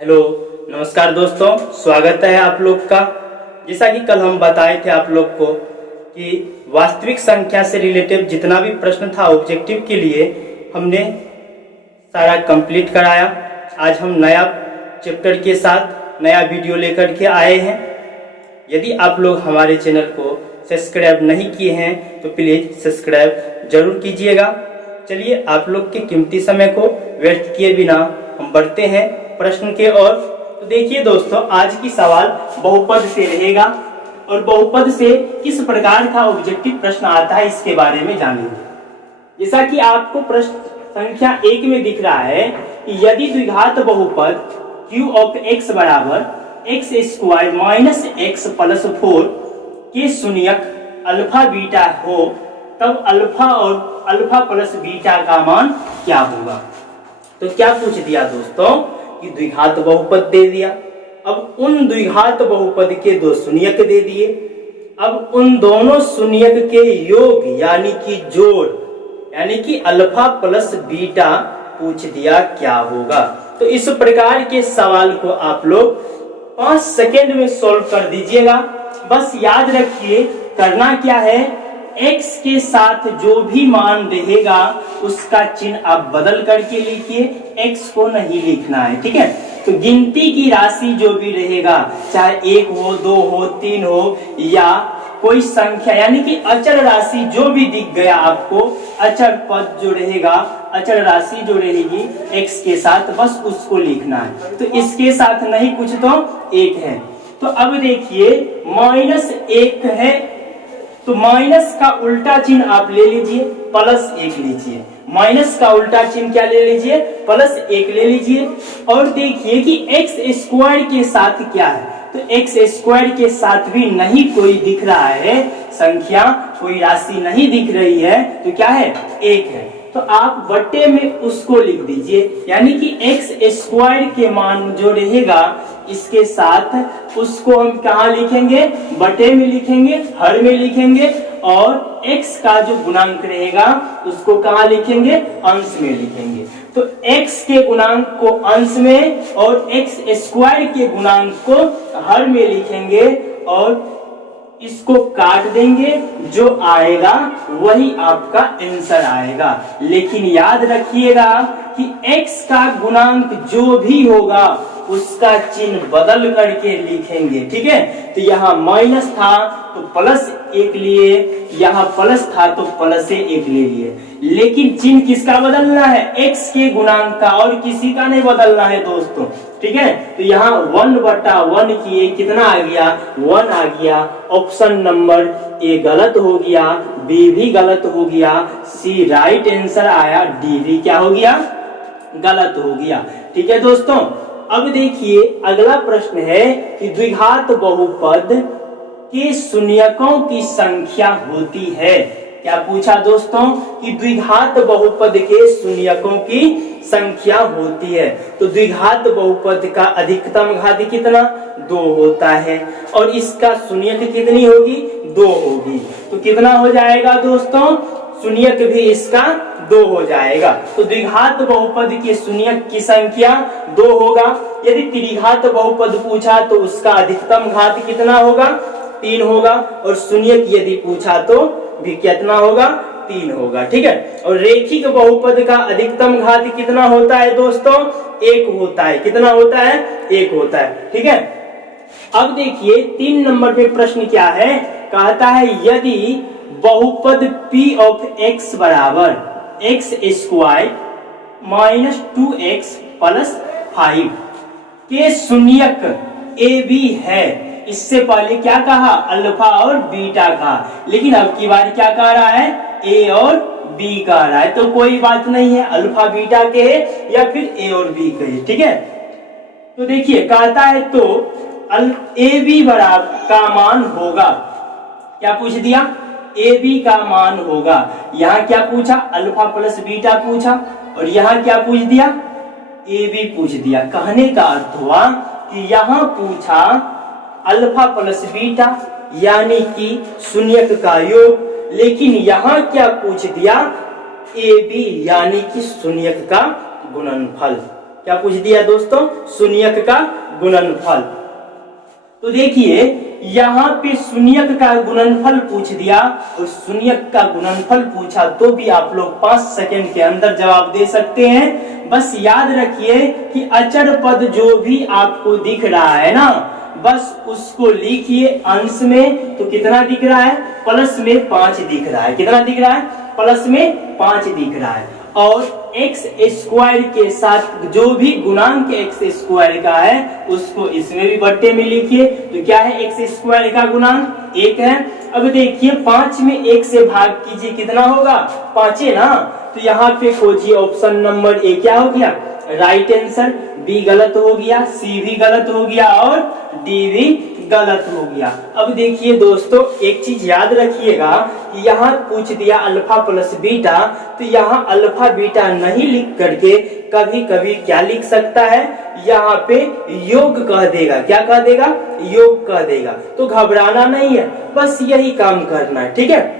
Hello, नमस्कार दोस्तों, स्वागत है आप लोग का। जैसा कि कल हम बताए थे आप लोग को कि वास्तविक संख्या से रिलेटेड जितना भी प्रश्न था ऑब्जेक्टिव के लिए हमने सारा कंप्लीट कराया। आज हम नया चैप्टर के साथ नया वीडियो लेकर के आए हैं। यदि आप लोग हमारे चैनल को सब्सक्राइब नहीं किए हैं तो प्लीज़ सब्सक्राइब जरूर कीजिएगा। चलिए, आप लोग के कीमती समय को व्यर्थ किए बिना हम बढ़ते हैं प्रश्न के ओर। तो देखिए दोस्तों, आज की सवाल बहुपद से रहेगा और बहुपद से किस प्रकार का ऑब्जेक्टिव प्रश्न आता है इसके बारे में जानेंगे। जैसा कि आपको प्रश्न संख्या 1 में दिख रहा है कि यदि द्विघात बहुपद q ऑफ x बराबर x square minus x plus 4 के शून्यक अल्फा बीटा हो तब अल्फा और अल्फा प्लस बीटा का मान क्या होगा। तो क्या पूछ दिया दोस्तों कि द्विघात बहुपद दे दिया। अब उन द्विघात बहुपद के दो शून्यक दे दिए। अब उन दोनों शून्यक के योग यानी कि जोड़ यानी कि अल्फा प्लस बीटा पूछ दिया क्या होगा। तो इस प्रकार के सवाल को आप लोग 5 सेकेंड में सॉल्व कर दीजिएगा। बस याद रखिए करना क्या है, x के साथ जो भी मान रहेगा उसका चिन्ह आप बदल करके लिखिए, x को नहीं लिखना है, ठीक है। तो गिनती की राशि जो भी रहेगा, चाहे 1 हो, 2 हो, 3 हो या कोई संख्या यानी कि अचर राशि जो भी दिख गया आपको, अचर पद जो रहेगा, अचर राशि जो रहेगी x के साथ, बस उसको लिखना है। तो इसके साथ नहीं कुछ तो 1 है। तो अब देखिए -1 है तो माइनस का उल्टा चिन्ह आप ले लीजिए, +1 लीजिए। माइनस का उल्टा चिन्ह क्या ले लीजिए, +1 ले लीजिए। और देखिए कि x स्क्वायर के साथ क्या है, तो x स्क्वायर के साथ भी नहीं कोई दिख रहा है संख्या, कोई राशि नहीं दिख रही है, तो क्या है, 1 है। तो आप बट्टे में उसको लिख दीजिए, यानी कि x स्क्वायर के मान जो रहेगा इसके साथ उसको हम कहाँ लिखेंगे, बटे में लिखेंगे, हर में लिखेंगे। और x का जो गुणांक रहेगा उसको कहाँ लिखेंगे, अंश में लिखेंगे। तो x के गुणांक को अंश में और x स्क्वायर के गुणांक को हर में लिखेंगे और इसको काट देंगे, जो आएगा वही आपका आंसर आएगा। लेकिन याद रखिएगा कि x का गुणांक जो भी होगा उसका चिन्ह बदल करके लिखेंगे, ठीक है। तो यहाँ माइनस था तो +1 लिए, यहाँ प्लस था तो +1 ले लिए। लेकिन चिन्ह किसका बदलना है, x के गुणांक का, और किसी का नहीं बदलना है दोस्तों, ठीक है। तो यहाँ 1/1 किए, कितना आ गया, 1 आ गया। ऑप्शन नंबर ए गलत हो गया, बी भी गलत हो गया, सी राइट आंसर आया, डी भी क्या हो गया, गलत हो गया, ठीक है दोस्तों। अब देखिए अगला प्रश्न है कि द्विघात बहुपद के शून्यकों की संख्या होती है। क्या पूछा दोस्तों कि द्विघात बहुपद के शून्यकों की संख्या होती है। तो द्विघात बहुपद का अधिकतम घात कितना, 2 होता है और इसका शून्यक कितनी होगी, 2 होगी। तो कितना हो जाएगा दोस्तों, शून्यक भी इसका 2 हो जाएगा। तो द्विघात बहुपद के शून्यक की संख्या 2 होगा। यदि त्रिघात बहुपद पूछा तो उसका अधिकतम घात कितना होगा, 3 होगा। और शून्यक यदि पूछा तो भी कितना होगा, 3 होगा, ठीक है। और रेखिक बहुपद का अधिकतम घात कितना होता है दोस्तों, 1 होता है। कितना होता है, 1 होता है, ठीक है। अब देखिए 3 नंबर पे प्रश्न क्या है, कहता है यदि बहुपद p ऑफ x बराबर x square minus 2x plus 5 के शून्यक a b है। इससे पहले क्या कहा, अल्फा और बीटा का, लेकिन अब की बार क्या कह रहा है, a और b कह रहा है। तो कोई बात नहीं है, अल्फा बीटा के है या फिर a और b के है, ठीक है। तो देखिए कहता है तो a b बराबर का मान होगा, क्या पूछ दिया, ए बी का मान होगा। यहाँ क्या पूछा, अल्फा प्लस बीटा पूछा, और यहाँ क्या पूछ दिया, ए बी पूछ दिया। कहने का अर्थ हुआ कि यहाँ पूछा अल्फा प्लस बीटा यानी कि शून्यक का योग, लेकिन यहाँ क्या पूछ दिया, ए बी यानी कि शून्यक का गुणनफल। क्या पूछ दिया दोस्तों? शून्यक का गुणनफल। तो देखिए यहाँ पे शून्यक का गुणनफल पूछ दिया और शून्यक का गुणनफल पूछा तो भी आप लोग 5 सेकंड के अंदर जवाब दे सकते हैं। बस याद रखिए कि अचर पद जो भी आपको दिख रहा है ना, बस उसको लिखिए अंश में। तो कितना दिख रहा है? प्लस में 5 दिख रहा है। कितना दिख रहा है? प्लस में 5 दिख रहा है। और एक्स स्क्वायर के साथ जो भी गुणांक एक्स स्क्वायर का है उसको इसमें भी बट्टे में लिखिए। तो क्या है? एक्स स्क्वायर का गुणांक 1 है। अब देखिए 5 में 1 से भाग कीजिए, कितना होगा? 5 है ना। तो यहाँ पे खोजिए ऑप्शन नंबर ए क्या हो गया? Right answer. बी गलत हो गया, सी भी गलत हो गया और डी भी गलत हो गया। अब देखिए दोस्तों एक चीज याद रखिएगा कि यहाँ पूछ दिया अल्फा प्लस बीटा, तो यहाँ अल्फा बीटा नहीं लिख करके कभी कभी क्या लिख सकता है? यहाँ पे योग कह देगा। क्या कह देगा? योग कह देगा। तो घबराना नहीं है, बस यही काम करना है, ठीक है।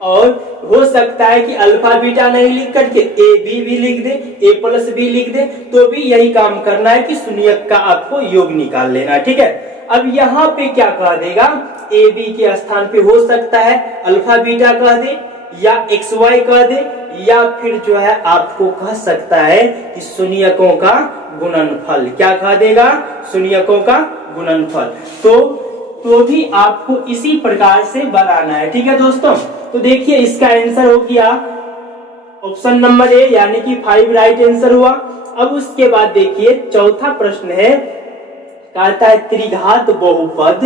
और हो सकता है कि अल्फा बीटा नहीं लिख करके ए बी भी लिख दे, ए प्लस बी लिख दे, तो भी यही काम करना है कि शून्यक का आपको योग निकाल लेना है, ठीक है। अब यहाँ पे क्या कह देगा? ए बी के स्थान पे हो सकता है अल्फा बीटा कह दे या एक्स वाई कह दे, या फिर जो है आपको कह सकता है कि शून्यकों का गुणनफल। क्या कह देगा? शून्यकों का गुणनफल। तो भी आपको इसी प्रकार से बनाना है, ठीक है दोस्तों। तो देखिए इसका आंसर हो गया ऑप्शन नंबर ए, यानी कि 5 राइट आंसर हुआ। अब उसके बाद देखिए चौथा प्रश्न है, कहता है त्रिघात बहुपद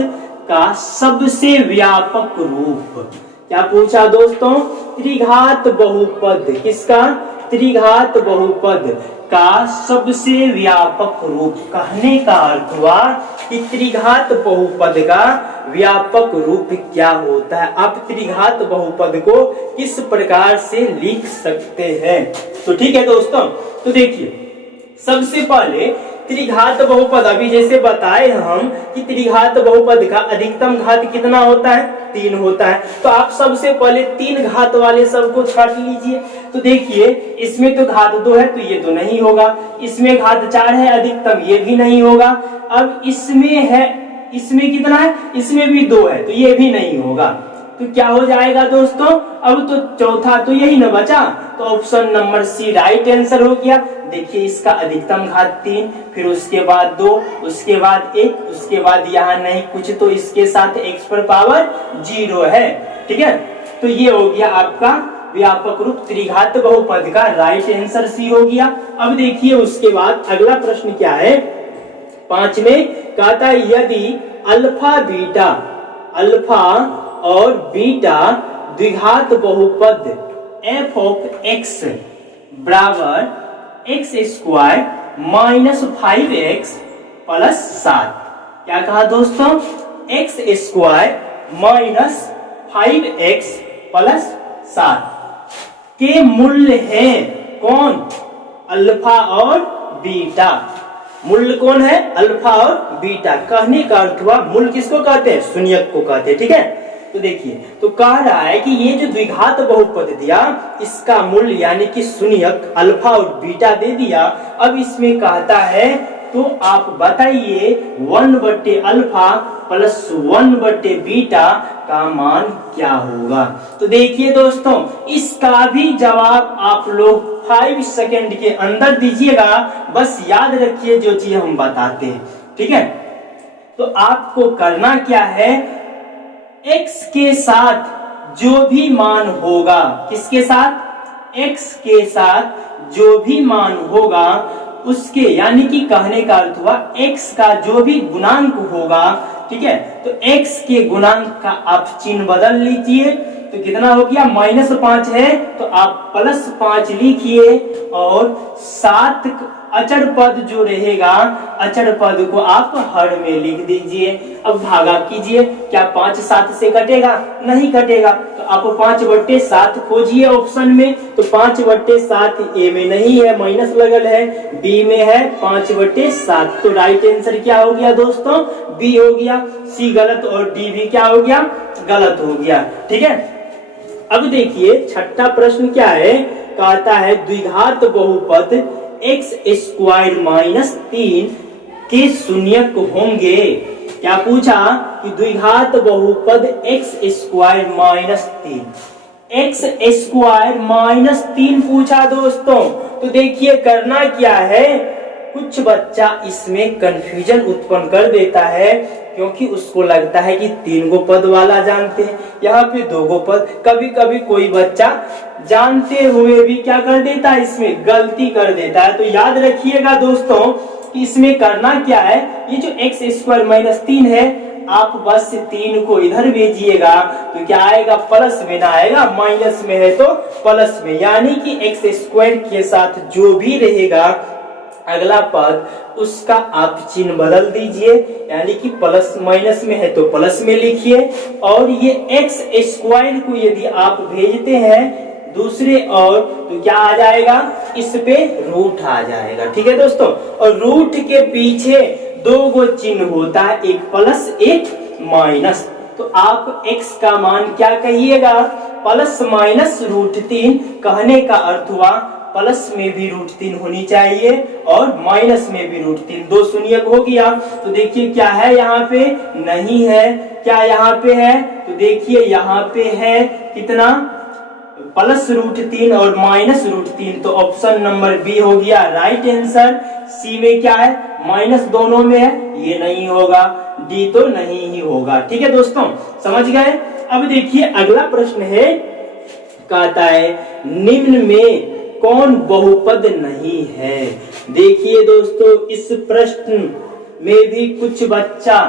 का सबसे व्यापक रूप। क्या पूछा दोस्तों? त्रिघात बहुपद किसका? त्रिघात बहुपद का सबसे व्यापक रूप। कहने का अर्थ हुआ कि त्रिघात बहुपद का व्यापक रूप क्या होता है। आप त्रिघात बहुपद को किस प्रकार से लिख सकते हैं? तो ठीक है दोस्तों, तो देखिए सबसे पहले त्रिघात बहुपद, अभी जैसे बताए हम कि त्रिघात बहुपद का अधिकतम घात कितना होता है? 3 होता है। तो आप सबसे पहले 3 घात वाले सबको छाट लीजिए। तो देखिए इसमें तो घात 2 है तो ये तो नहीं होगा, इसमें घात 4 है अधिकतम, ये भी नहीं होगा। अब इसमें है, इसमें कितना है? इसमें भी 2 है तो ये भी नहीं होगा। तो क्या हो जाएगा दोस्तों? अब तो चौथा तो यही ना बचा, तो option number C right answer हो गया। देखिए इसका अधिकतम घात 3, फिर उसके बाद 2, उसके बाद 1, उसके बाद यहाँ नहीं कुछ, तो इसके साथ x पर पावर 0 है, ठीक है। तो ये हो गया आपका व्यापक रूप त्रिघात बहुपद का, राइट आंसर सी हो गया। अब देखिए उसके बाद अगला प्रश्न क्या है? 5 में कहता है यदि अल्फा बीटा, अल्फा और बीटा द्विघात बहुपद f ऑफ x बराबर x square minus 5x plus 7। क्या कहा दोस्तों? X square minus 5x plus 7 के मूल्य है कौन? अल्फा और बीटा। मूल्य कौन है? अल्फा और बीटा। कहने का अर्थ हुआ मूल्य किसको कहते हैं? शून्यक को कहते हैं, ठीक है। तो देखिए तो कह रहा है कि ये जो द्विघात बहुपद दिया इसका मूल्य यानी कि शून्यक अल्फा और बीटा दे दिया। अब इसमें कहता है तो आप बताइए 1/, अल्फा प्लस 1/, बीटा का मान क्या होगा? तो देखिए दोस्तों इसका भी जवाब आप लोग 5 सेकंड के अंदर दीजिएगा। बस याद रखिए जो चीज हम बताते हैं, ठीक है। तो आपको करना क्या है? x के साथ जो भी मान होगा, किसके साथ? x के साथ जो भी मान होगा उसके, यानी कि कहने का अर्थ हुआ x का जो भी गुणांक होगा, ठीक है। तो x के गुणांक का आप चिन्ह बदल लीजिए। तो कितना हो गया? -5 है तो आप +5 लिखिए और 7 अचर पद जो रहेगा, अचर पद को आप हर में लिख दीजिए। अब भागा कीजिए, क्या 5 7 से कटेगा? नहीं कटेगा। तो आप 5/7 खोजिए ऑप्शन में। तो 5/7 ए में नहीं है, माइनस लगल है, बी में है 5/7। तो राइट आंसर क्या हो गया दोस्तों? बी हो गया। सी गलत और डी भी क्या हो गया? गलत हो गया, ठीक है। अब देखिए छठा प्रश्न क्या है? कहता है द्विघात बहुपद एक्स स्क्वायर माइनस 3 के शून्यक होंगे। क्या पूछा कि द्विघात बहुपद x square minus 3, x square minus 3 पूछा दोस्तों। तो देखिए करना क्या है, कुछ बच्चा इसमें कंफ्यूजन उत्पन्न कर देता है क्योंकि उसको लगता है कि 3 गो पद वाला जानते हैं, यहाँ पे 2 गो पद। कभी कभी कोई बच्चा जानते हुए भी क्या कर देता है, इसमें गलती कर देता है। तो याद रखिएगा दोस्तों कि इसमें करना क्या है, ये जो एक्स स्क्वायर माइनस 3 है, आप बस 3 को इधर भेजिएगा तो क्या आएगा, प्लस में ना आएगा, माइनस में है तो प्लस में। यानी कि एक्स स्क्वायर के साथ जो भी रहेगा अगला पद उसका आप चिन्ह बदल दीजिए, यानी कि प्लस माइनस में है तो प्लस में लिखिए। और ये एक्स स्क्वायर को यदि आप भेजते हैं दूसरे और तो क्या आ जाएगा, इस पे रूट आ जाएगा। ठीक है दोस्तों, और रूट के पीछे 2 गो चिन्ह होता है, एक प्लस एक माइनस। तो आप x का मान क्या कहिएगा, प्लस माइनस √3। कहने का अर्थ हुआ प्लस में भी √3 होनी चाहिए और माइनस में भी √3, 2 शून्यक हो गया। तो देखिए क्या है, यहाँ पे नहीं है, क्या यहाँ पे है, तो देखिए यहाँ पे है कितना, प्लस √3 और माइनस √3। तो ऑप्शन नंबर बी हो गया राइट आंसर। सी में क्या है, माइनस दोनों में है, ये नहीं होगा, डी तो नहीं ही होगा। ठीक है दोस्तों, समझ गए। अब देखिए अगला प्रश्न है, कहता है निम्न में कौन बहुपद नहीं है। देखिए दोस्तों इस प्रश्न में भी कुछ बच्चा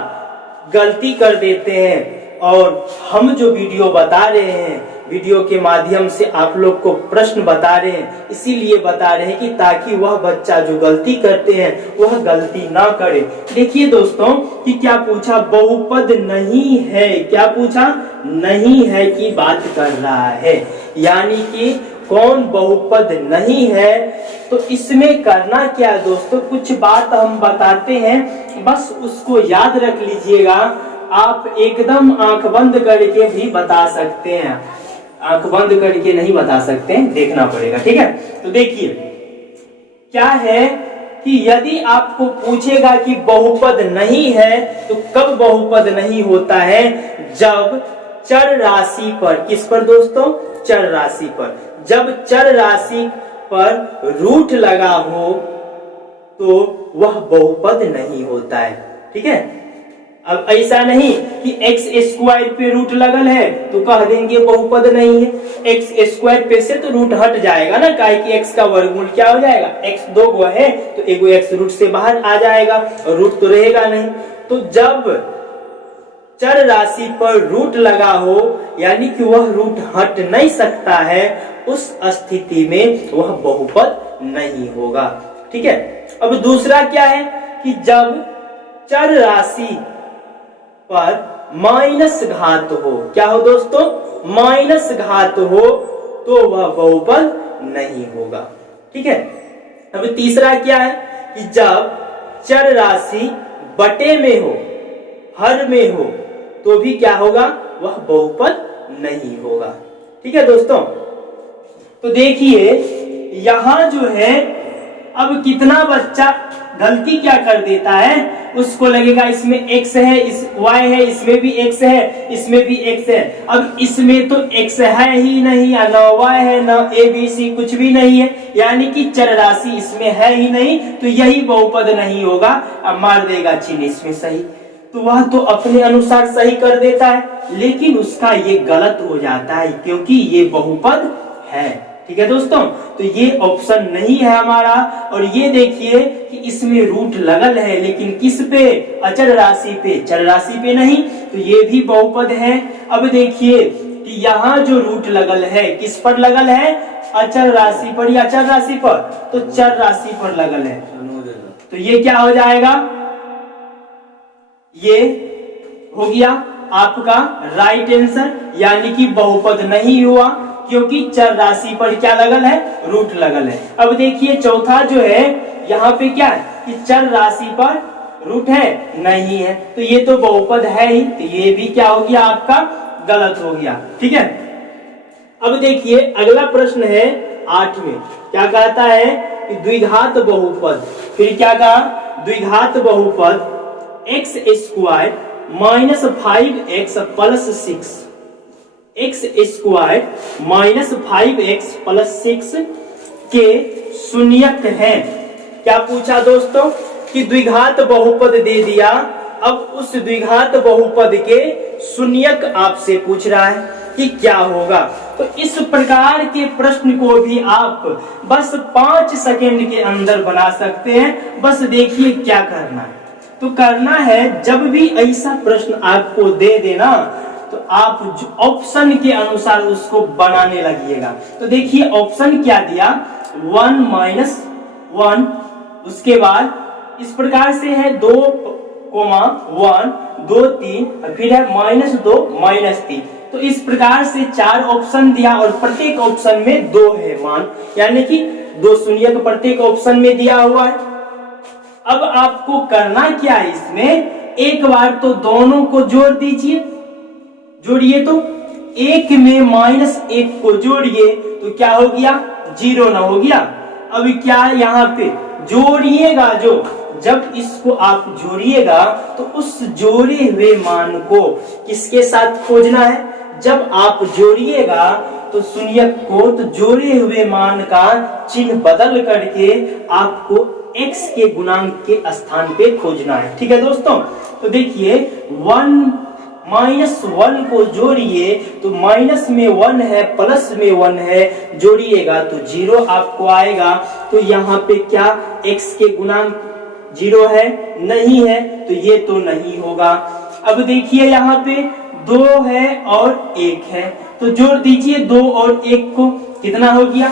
गलती कर देते हैं और हम जो वीडियो बता रहे हैं, वीडियो के माध्यम से आप लोग को प्रश्न बता रहे हैं, इसीलिए बता रहे हैं कि ताकि वह बच्चा जो गलती करते हैं वह गलती ना करे। देखिए दोस्तों कि क्या पूछा, बहुपद नहीं है, क्या पूछा, नहीं है की बात कर रहा है, यानी कि कौन बहुपद नहीं है। तो इसमें करना क्या है दोस्तों, कुछ बात हम बताते हैं, बस उसको याद रख लीजिएगा। आप एकदम आंख बंद करके भी बता सकते हैं, आंख बंद करके नहीं बता सकते, देखना पड़ेगा। ठीक है, तो देखिए क्या है कि यदि आपको पूछेगा कि बहुपद नहीं है तो कब बहुपद नहीं होता है, जब चर राशि पर, किस पर दोस्तों, चर राशि पर, जब चर राशि पर रूट लगा हो तो वह बहुपद नहीं होता है। ठीक है, अब ऐसा नहीं कि एक्स स्क्वायर पे रूट लगल है तो कह देंगे बहुपद नहीं है, एक्स स्क्वायर पे से तो रूट हट जाएगा ना, काहे कि एक्स का वर्गमूल क्या हो जाएगा, एक्स 2 गो है तो एगो एक्स रूट से बाहर आ जाएगा और रूट तो रहेगा नहीं। तो जब चर राशि पर रूट लगा हो यानी कि वह रूट हट नहीं सकता है, उस स्थिति में वह बहुपद नहीं होगा। ठीक है, अब दूसरा क्या है कि जब चर राशि पर माइनस घात हो, क्या हो दोस्तों, माइनस घात हो तो वह बहुपद नहीं होगा। ठीक है, अब तीसरा क्या है कि जब चर राशि बटे में हो, हर में हो तो भी क्या होगा, वह बहुपद नहीं होगा। ठीक है दोस्तों, तो देखिए यहां जो है अब कितना बच्चा गलती क्या कर देता है, उसको लगेगा इसमें x है, इस y है, इसमें भी x है, इसमें भी x है। अब इसमें तो x है ही नहीं, न y है, न a b c कुछ भी नहीं है, यानी कि चर राशि इसमें है ही नहीं, तो यही बहुपद नहीं होगा। अब मार देगा चिन्ह इसमें सही, तो वह तो अपने अनुसार सही कर देता है, लेकिन उसका ये गलत हो जाता है क्योंकि ये बहुपद है। ठीक है दोस्तों, तो ये ऑप्शन नहीं है हमारा। और ये देखिए कि इसमें रूट लगल है, लेकिन किस पे, अचर राशि पे, चर राशि पे नहीं, तो ये भी बहुपद है। अब देखिए कि यहाँ जो रूट लगल है किस पर लगल है, अचर राशि पर या चर राशि पर, तो चर राशि पर लगल है, तो ये क्या हो जाएगा, ये हो गया आपका राइट आंसर, यानी कि बहुपद नहीं हुआ क्योंकि चर राशि पर क्या लगल है, रूट लगल है। अब देखिए चौथा जो है, यहाँ पे क्या है कि चर राशि पर रूट है नहीं है, तो ये तो बहुपद है ही, तो ये भी क्या हो गया आपका, गलत हो गया। ठीक है, अब देखिए अगला प्रश्न है 8 में, क्या कहता है कि द्विघात बहुपद। फिर क्या कहा, द्विघात बहुपद x square minus 5x plus 6, x square minus 5x plus 6 के शून्यक है। क्या पूछा दोस्तों कि द्विघात बहुपद दे दिया, अब उस द्विघात बहुपद के शून्यक आपसे पूछ रहा है कि क्या होगा। तो इस प्रकार के प्रश्न को भी आप बस 5 सेकंड के अंदर बना सकते हैं। बस देखिए क्या करना है। तो करना है, जब भी ऐसा प्रश्न आपको दे देना तो आप ऑप्शन के अनुसार उसको बनाने लगिएगा। तो देखिए ऑप्शन क्या दिया, 1 माइनस 1, उसके बाद इस प्रकार से है 2, 1, 2, 3, फिर है -2, -3। तो इस प्रकार से 4 ऑप्शन दिया और प्रत्येक ऑप्शन में 2 है मान, यानी कि 2 शून्यक प्रत्येक ऑप्शन में दिया हुआ है। अब आपको करना क्या है, इसमें एक बार तो दोनों को जोड़ दीजिए, जोड़िए तो 1 में -1 को जोड़िए तो क्या हो गया, 0 ना हो गया। अब क्या यहाँ पे जोड़िएगा, जो जब इसको आप जोड़िएगा तो उस जोड़े हुए मान को किसके साथ खोजना है, जब आप जोड़िएगा तो शून्यक को, तो जोड़े हुए मान का चिन्ह बदल करके आपको x के गुणांक के स्थान पे खोजना है। ठीक है दोस्तों, तो देखिए 1 -1 को जोड़िए तो माइनस में 1 है, प्लस में 1 है, जोड़िएगा तो 0 आपको आएगा। तो यहाँ पे क्या x के गुणांक 0 है, नहीं है, तो ये तो नहीं होगा। अब देखिए यहाँ पे 2 है और 1 है, तो जोड़ दीजिए 2 और 1 को, कितना हो गया,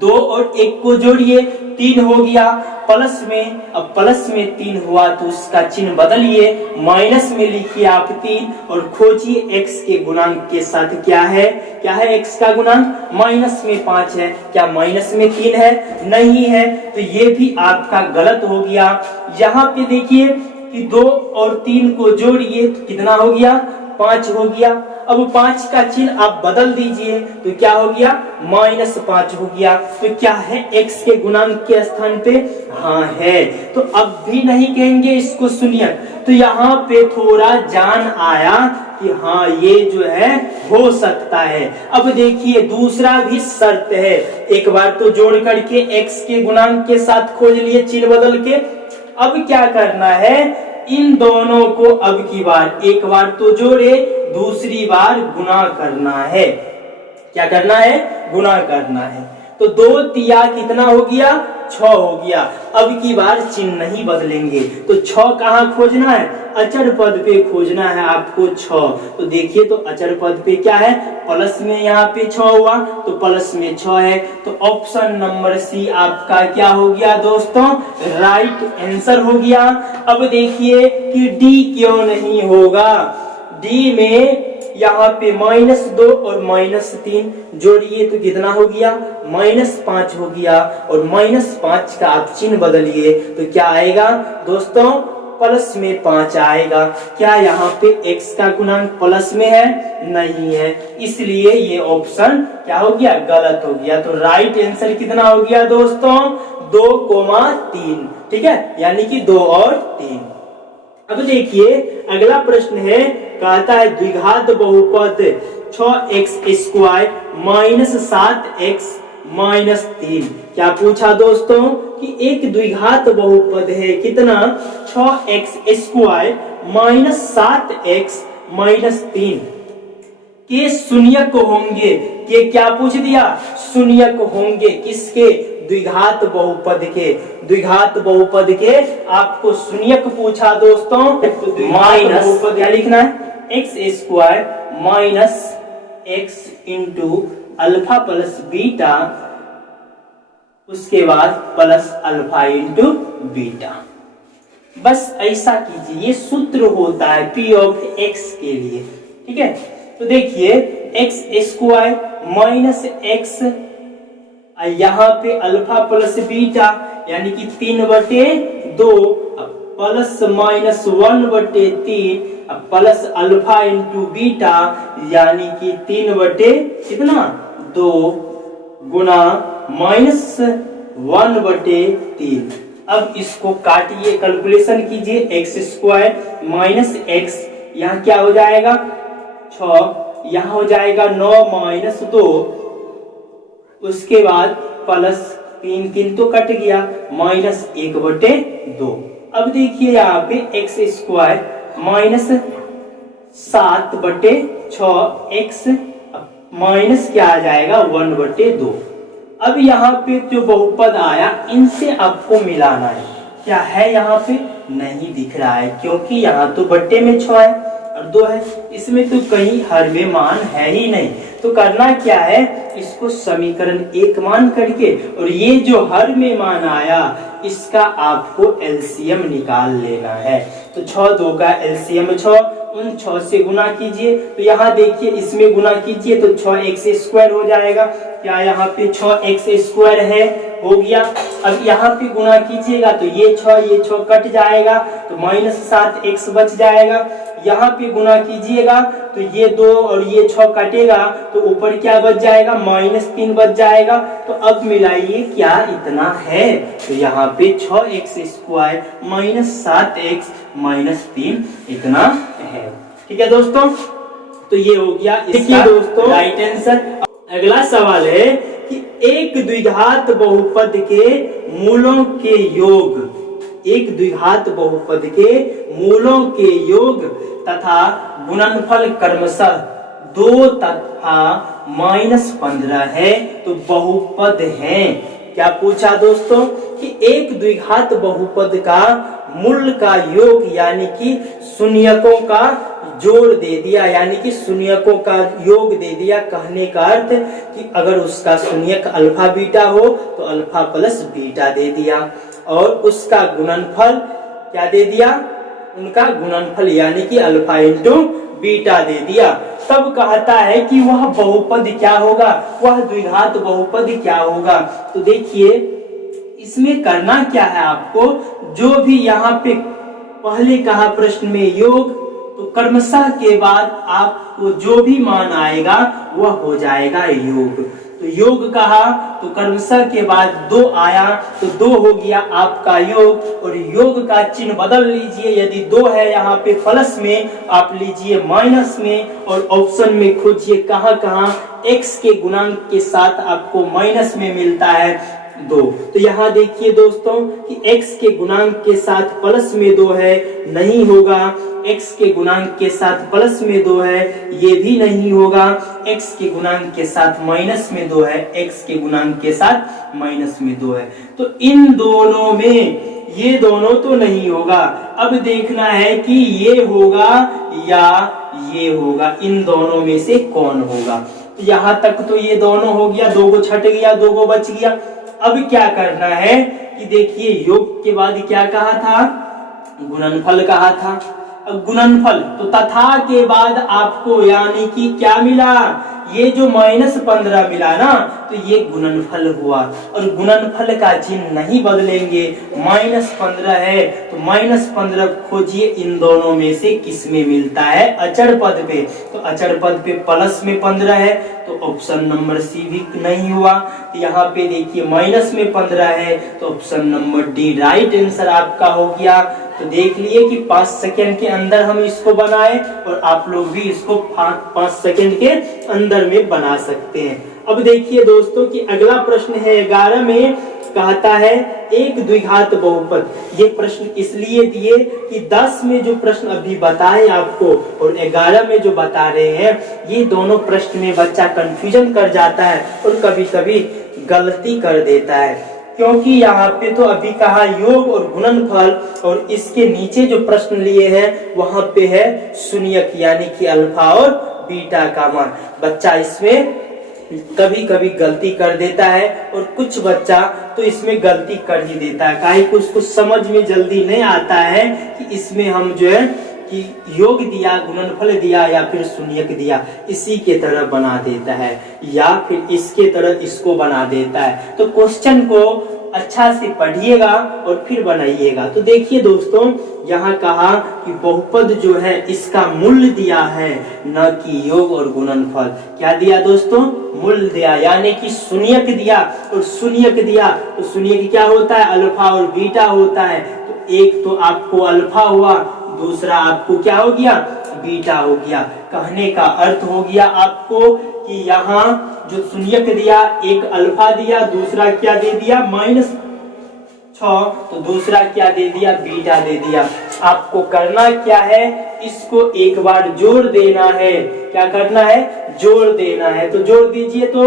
2 और 1 को जोड़िए 3 हो गया, प्लस में, अब प्लस में 3 हुआ तो उसका चिन्ह बदलिए, माइनस में लिखिए आप 3 और खोजिए x के गुणांक के साथ क्या है, क्या है x का गुणांक, माइनस में 5 है, क्या माइनस में 3 है, नहीं है, तो ये भी आपका गलत हो गया। यहाँ पे देखिए कि 2 और 3 को जोड़िए तो कितना हो गया, 5 हो गया। अब 5 का चिन्ह आप बदल दीजिए तो क्या हो गया, -5 हो गया। तो क्या है x के गुणांक के स्थान पे, हाँ है। तो अब भी नहीं कहेंगे इसको शून्यक, तो यहाँ पे थोड़ा जान आया कि हाँ ये जो है हो सकता है। अब देखिए दूसरा भी शर्त है, एक बार तो जोड़ करके x के गुणांक के साथ खोज लिए चिन्ह बदल के। अब क्या करना है, इन दोनों को अब की बार एक बार तो जोड़े, दूसरी बार गुणा करना है। क्या करना है, गुणा करना है। तो 2 तिया कितना हो गया, 6 हो गया। अब की बार चिन्ह नहीं बदलेंगे, तो 6 कहाँ खोजना है, अचर पद पे खोजना है आपको 6। तो देखिए तो अचर पद पे क्या है, प्लस में यहाँ पे 6 हुआ तो प्लस में 6 है। तो ऑप्शन नंबर सी आपका क्या हो गया दोस्तों, राइट आंसर हो गया। अब देखिए कि डी क्यों नहीं होगा, डी में यहाँ पे -2 और -3 जोड़िए तो कितना हो गया, -5 हो गया, और -5 का आप चिन्ह बदलिए तो क्या आएगा दोस्तों, प्लस में 5 आएगा। क्या यहाँ पे x का गुणांक प्लस में है, नहीं है, इसलिए ये ऑप्शन क्या हो गया, गलत हो गया। तो राइट आंसर कितना हो गया दोस्तों, 2,3। ठीक है, यानी कि 2 और 3। अब देखिए अगला प्रश्न है, कहता है द्विघात बहुपद 6x² -7x -3। क्या पूछा दोस्तों कि एक द्विघात बहुपद है कितना, 6x² -7x -3 के शून्यक होंगे, के क्या पूछ दिया, शून्यक होंगे किसके, द्विघात बहुपद के, द्विघात बहुपद के आपको शून्यक पूछा दोस्तों। माइनस बहुपद क्या लिखना है, x² -x into alpha plus beta, उसके बाद प्लस अल्फा इंटू बीटा। बस ऐसा कीजिए, ये सूत्र होता है p ऑफ x के लिए। ठीक है, तो देखिए x² -x, यहाँ पे अल्फा प्लस बीटा यानी कि 3/2 plus -1/3 plus alpha into beta यानी कि 3/2 गुना -1/3 1/3। अब इसको काटिए, कैलकुलेशन कीजिए, x² माइनस x, यहाँ क्या हो जाएगा 6, यहाँ हो जाएगा 9 माइनस 2, उसके बाद प्लस 3 3 तो कट गया, माइनस 1/2। अब देखिए यहाँ पे x² माइनस 7/6 x माइनस क्या आ जाएगा 1/2। अब यहाँ पे जो बहुपद आया इनसे आपको मिलाना है, क्या है यहाँ पे नहीं दिख रहा है, क्योंकि यहाँ तो बट्टे में 6 है और 2 है, इसमें तो कहीं हर में मान है ही नहीं। तो करना क्या है, इसको समीकरण 1 मान करके और ये जो हर में मान आया इसका आपको एलसीएम निकाल लेना है। तो 6 2 का एलसीएम 6, उन 6 से गुना कीजिए, तो यहाँ देखिए इसमें गुना कीजिए तो 6x² हो जाएगा, क्या यहाँ पे 6x² है, हो गया। अब यहाँ पे गुना कीजिएगा तो ये 6 कट जाएगा तो माइनस 7x बच जाएगा, यहाँ पे गुना कीजिएगा तो ये 2 और ये 6 कटेगा तो ऊपर क्या बच जाएगा -3 बच जाएगा। तो अब मिलाइए क्या इतना है, तो यहाँ पे 6x² माइनस 7x माइनस 3 इतना है। ठीक है दोस्तों, तो ये हो गया इसका दोस्तों राइट आंसर। अगला सवाल है कि एक द्विघात बहुपद के मूलों के योग, एक द्विघात बहुपद के मूलों के योग तथा गुणनफल क्रमशः 2 तथा -15 है तो बहुपद है। क्या पूछा दोस्तों कि एक द्विघात बहुपद का मूल का योग यानी कि शून्यकों का जोड़ दे दिया, यानी कि शून्यकों का योग दे दिया। कहने का अर्थ कि अगर उसका शून्यक अल्फा बीटा हो तो अल्फा प्लस बीटा दे दिया, और उसका गुणनफल क्या दे दिया, उनका गुणनफल यानी कि अल्फा इंटू बीटा दे दिया। तब कहता है कि वह बहुपद क्या होगा, वह द्विघात बहुपद क्या होगा। तो देखिए इसमें करना क्या है आपको, जो भी यहाँ पे पहले कहा प्रश्न में योग, तो क्रमशः के बाद आपको जो भी मान आएगा वह हो जाएगा योग। तो योग कहा तो क्रमशः के बाद 2 आया तो 2 हो गया आपका योग, और योग का चिन्ह बदल लीजिए, यदि 2 है यहाँ पे प्लस में आप लीजिए माइनस में, और ऑप्शन में खोजिए कहाँ कहाँ x के गुणांक के साथ आपको माइनस में मिलता है 2। तो यहाँ देखिए दोस्तों कि x के गुणांक के साथ प्लस में 2 है, नहीं होगा। x के गुणांक के साथ प्लस में 2 है, ये भी नहीं होगा। x के गुणांक के साथ माइनस में 2 है, x के गुणांक के साथ माइनस में 2 है। तो इन दोनों में ये दोनों तो नहीं होगा। अब देखना है कि ये होगा या ये होगा, इन दोनों में से कौन होगा। यहाँ तक तो ये दोनों हो गया, 2 को छट गया, 2 को बच गया। अब क्या करना है कि देखिए योग के बाद क्या कहा था, गुणनफल कहा था। अब गुणनफल तो तथा के बाद आपको यानी कि क्या मिला, ये जो -15 मिला ना, तो ये गुणनफल हुआ, और गुणनफल का चिन्ह नहीं बदलेंगे। -15 है तो -15 खोजिए इन दोनों में से किस में मिलता है, अचर पद पे। तो अचर पद पे प्लस में 15 है तो ऑप्शन नंबर सी भी नहीं हुआ। तो यहाँ पे देखिए माइनस में 15 है तो option number D right answer आपका हो गया। तो देख लिए कि 5 सेकेंड के अंदर हम इसको बनाए, और आप लोग भी इसको 5 सेकेंड के अंदर में बना सकते हैं। अब देखिए दोस्तों कि अगला प्रश्न है 11 में, कहता है एक द्विघात बहुपद। ये प्रश्न इसलिए दिए कि 10 में जो प्रश्न अभी बताए आपको और 11 में जो बता रहे हैं, ये दोनों प्रश्न में बच्चा कंफ्यूजन कर जाता है और कभी कभी गलती कर देता है, क्योंकि यहाँ पे तो अभी कहा योग और गुणनफल, और इसके नीचे जो प्रश्न लिए हैं वहां पे है शून्यक यानी कि अल्फा और बीटा का मान। बच्चा इसमें कभी कभी गलती कर देता है, और कुछ बच्चा तो इसमें गलती कर ही देता है, काहे कि उसको समझ में जल्दी नहीं आता है कि इसमें हम जो है कि योग दिया, गुणनफल दिया या फिर शून्यक दिया, इसी के तरह बना देता है, या फिर इसके तरह इसको बना देता है। तो क्वेश्चन को अच्छा से पढ़िएगा और फिर बनाइएगा। तो देखिए दोस्तों, यहाँ कहा कि बहुपद जो है इसका मूल्य दिया है, न कि योग और गुणनफल। क्या दिया दोस्तों? मूल्य दिया, यानी कि शून्यक दिया। और शून्यक दिया तो शून्यक क्या होता है? अल्फा और बीटा होता है। तो एक तो आपको अल्फा हुआ, दूसरा आपको क्या हो गया? बीटा हो गया। कहने का अर्थ हो गया आपको कि यहाँ जो शून्यक दिया, एक अल्फा दिया, दूसरा क्या दे दिया? -6, तो दूसरा क्या दे दिया? बीटा दे दिया। आपको करना क्या है? इसको एक बार जोड़ देना है। क्या करना है? जोड़ देना है। तो जोड़ दीजिए। तो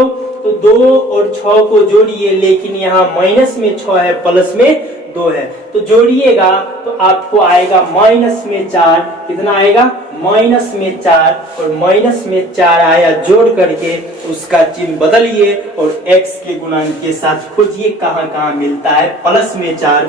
2 और 6 को जोड़िए, लेकिन यहाँ माइनस में 6 है, प्लस में 2 है, तो जोड़िएगा तो आपको आएगा -4। कितना आएगा? -4। और -4 आया, जोड़ करके उसका चिन्ह बदलिए और x के गुणांक के साथ खोजिए कहाँ कहाँ मिलता है +4।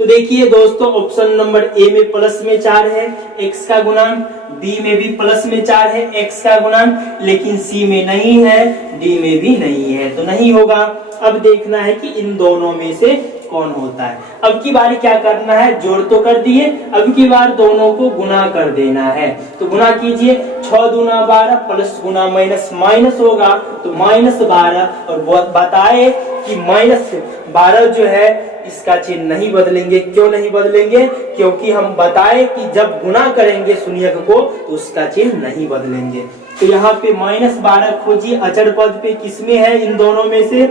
तो देखिए दोस्तों, ऑप्शन नंबर ए में +4 है x का गुणांक, बी में भी +4 है x का गुणांक, लेकिन सी में नहीं है, डी में भी नहीं है, तो नहीं होगा। अब देखना है कि इन दोनों में से कौन होता है। अब की बार क्या करना है? जोड़ तो कर दिए, अब की बार दोनों को गुना कर देना है। तो गुना कीजिए, 6 दूना 12 प्लस गुना माइनस माइनस होगा, तो -12। और बताए कि -12 जो है इसका चिन्ह नहीं बदलेंगे। क्यों नहीं बदलेंगे? क्योंकि हम बताए कि जब गुना करेंगे शून्यक को तो उसका चिन्ह नहीं बदलेंगे। तो यहाँ पे -12 खोजिए, अचर पद पे किसमें है? इन दोनों में से।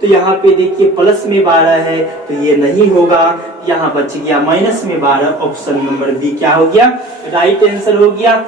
तो यहाँ पे देखिए +12 है, तो ये नहीं होगा। यहाँ बच गया -12। ऑप्शन नंबर बी क्या हो गया? राइट आंसर हो गया।